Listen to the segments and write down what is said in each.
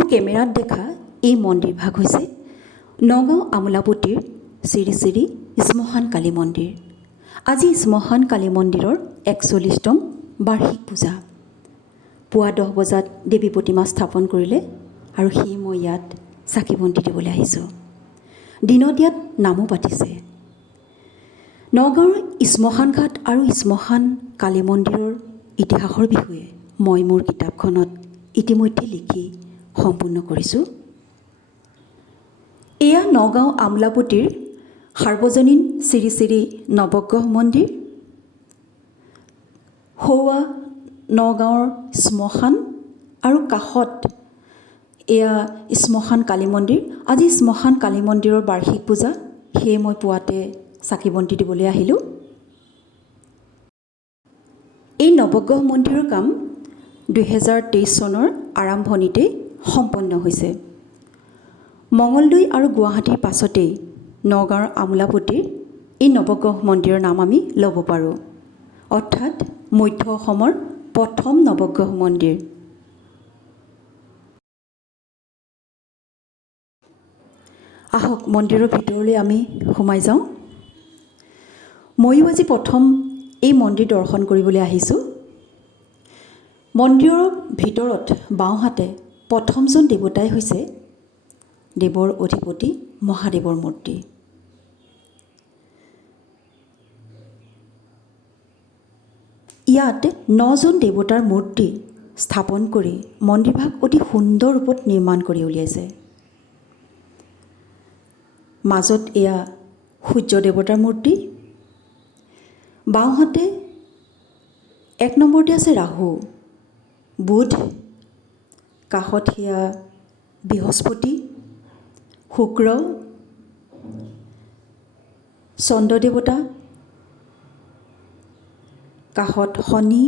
মোৰ কেমেৰাত দেখা এই মন্দিৰভাগ হৈছে নগাঁও আমোলাপট্টিৰ শ্ৰী শ্ৰী শ্মশান কালী মন্দিৰ। আজি শ্মশান কালী মন্দিৰৰ ৪১তম বাৰ্ষিক পূজা। পুৱা 10 বজাত দেৱী প্ৰতিমা স্থাপন কৰিলে আৰু সেই মই ইয়াত চাকি বন্তি দিবলৈ আহিছোঁ। দিনত ইয়াত নামো পাতিছে। নগাঁৱৰ শ্মশান ঘাট আৰু শ্মশান কালী মন্দিৰৰ ইতিহাসৰ বিষয়ে মই মোৰ কিতাপখনত ইতিমধ্যে লিখি সম্পূৰ্ণ কৰিছোঁ। এয়া নগাঁও আমোলাপট্টিৰ সাৰ্বজনীন শ্ৰী শ্ৰী নৱগ্ৰহ মন্দিৰ। সৌৱা নগাঁৱৰ শ্মশান আৰু কাষত এয়া শ্মশান কালী মন্দিৰ। আজি শ্মশান কালী মন্দিৰৰ বাৰ্ষিক পূজা, সেয়ে মই পুৱাতে চাকি বন্তি দিবলৈ আহিলোঁ। এই নৱগ্ৰহ মন্দিৰৰ কাম 2023 চনৰ আৰম্ভণিতে সম্পন্ন হৈছে। মঙলদৈ আৰু গুৱাহাটীৰ পাছতেই নগাঁৱৰ আমোলাপট্টিৰ এই নৱগ্ৰহ মন্দিৰৰ নাম আমি ল'ব পাৰোঁ, অৰ্থাৎ মধ্য অসমৰ প্ৰথম নৱগ্ৰহ মন্দিৰ। আহক মন্দিৰৰ ভিতৰলৈ আমি সোমাই যাওঁ। ময়ো আজি প্ৰথম এই মন্দিৰ দৰ্শন কৰিবলৈ আহিছোঁ। মন্দিৰৰ ভিতৰত বাওঁহাতে প্ৰথমজন দেৱতাই হৈছে দেৱৰ অধিপতি মহাদেৱৰ মূৰ্তি। ইয়াত 9জন দেৱতাৰ মূৰ্তি স্থাপন কৰি মন্দিৰভাগ অতি সুন্দৰ ৰূপত নিৰ্মাণ কৰি উলিয়াইছে। মাজত এয়া সূৰ্য দেৱতাৰ মূৰ্তি, বাওঁহাতে 1 নম্বৰতে আছে ৰাহু, বুধ, কাষত সেয়া বৃহস্পতি, শুক্ৰ, চন্দ্ৰ দেৱতা, কাষত শনি,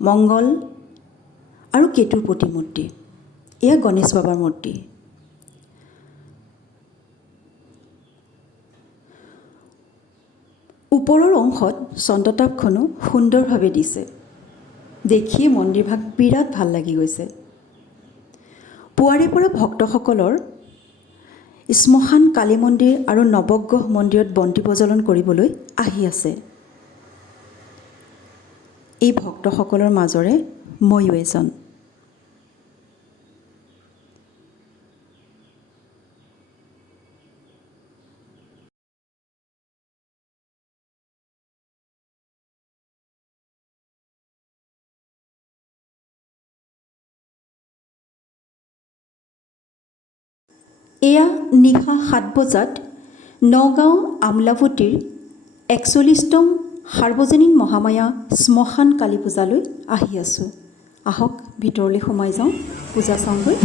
মংগল আৰু কেতুৰ প্ৰতিমূৰ্তি। এয়া গণেশ বাবাৰ মূৰ্তি। ওপৰৰ অংশত চন্দ্ৰতাপখনো সুন্দৰভাৱে দিছে। দেখিয়ে মন্দিৰভাগ বিৰাট ভাল লাগি গৈছে। পুৱাৰে পৰা ভক্তসকলৰ শ্মশান কালী মন্দিৰ আৰু নৱগ্ৰহ মন্দিৰত বন্তি প্ৰজ্বলন কৰিবলৈ আহি আছে। এই ভক্তসকলৰ মাজৰে ময়ো এজন। এয়া নিশা 7 বজাত নগাঁও আমোলাপট্টিৰ ৪১তম সাৰ্বজনীন মহামায়া শ্মশান কালী পূজালৈ আহি আছোঁ। আহক ভিতৰলৈ সোমাই যাওঁ, পূজা চাওঁগৈ।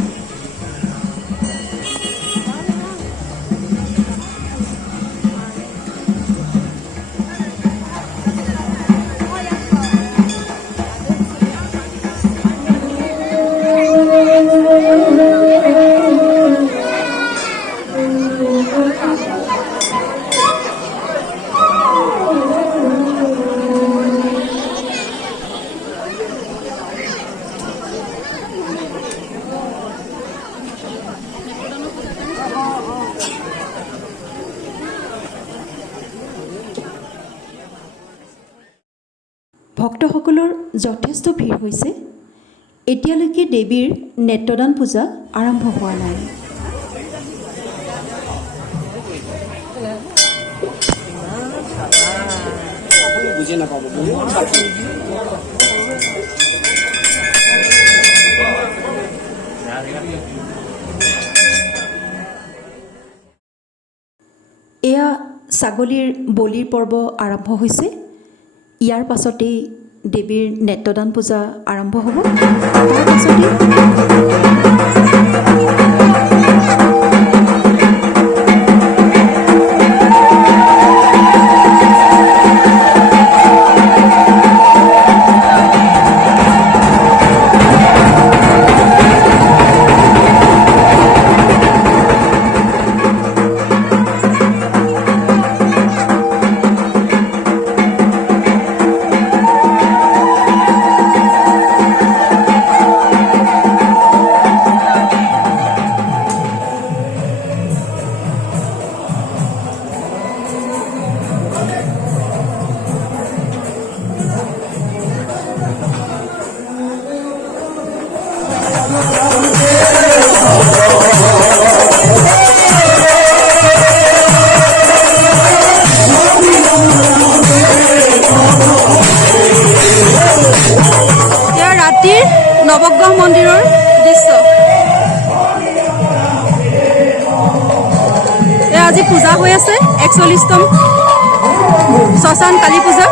ভক্তসকলৰ যথেষ্ট ভিৰ হৈছে। এতিয়ালৈকে দেৱীৰ নেত্ৰদান পূজা আৰম্ভ হোৱা নাই। এয়া ছাগলীৰ বলিৰ পৰ্ব আৰম্ভ হৈছে। ইয়াৰ পাছতেই দেৱীৰ নেত্ৰদান পূজা আৰম্ভ হ'ব। তাৰ পাছতেই নৱগ্ৰহ মন্দিৰৰ দৃশ্য। এয়া আজি পূজা হৈ আছে 41তম শ্মশান কালী পূজা।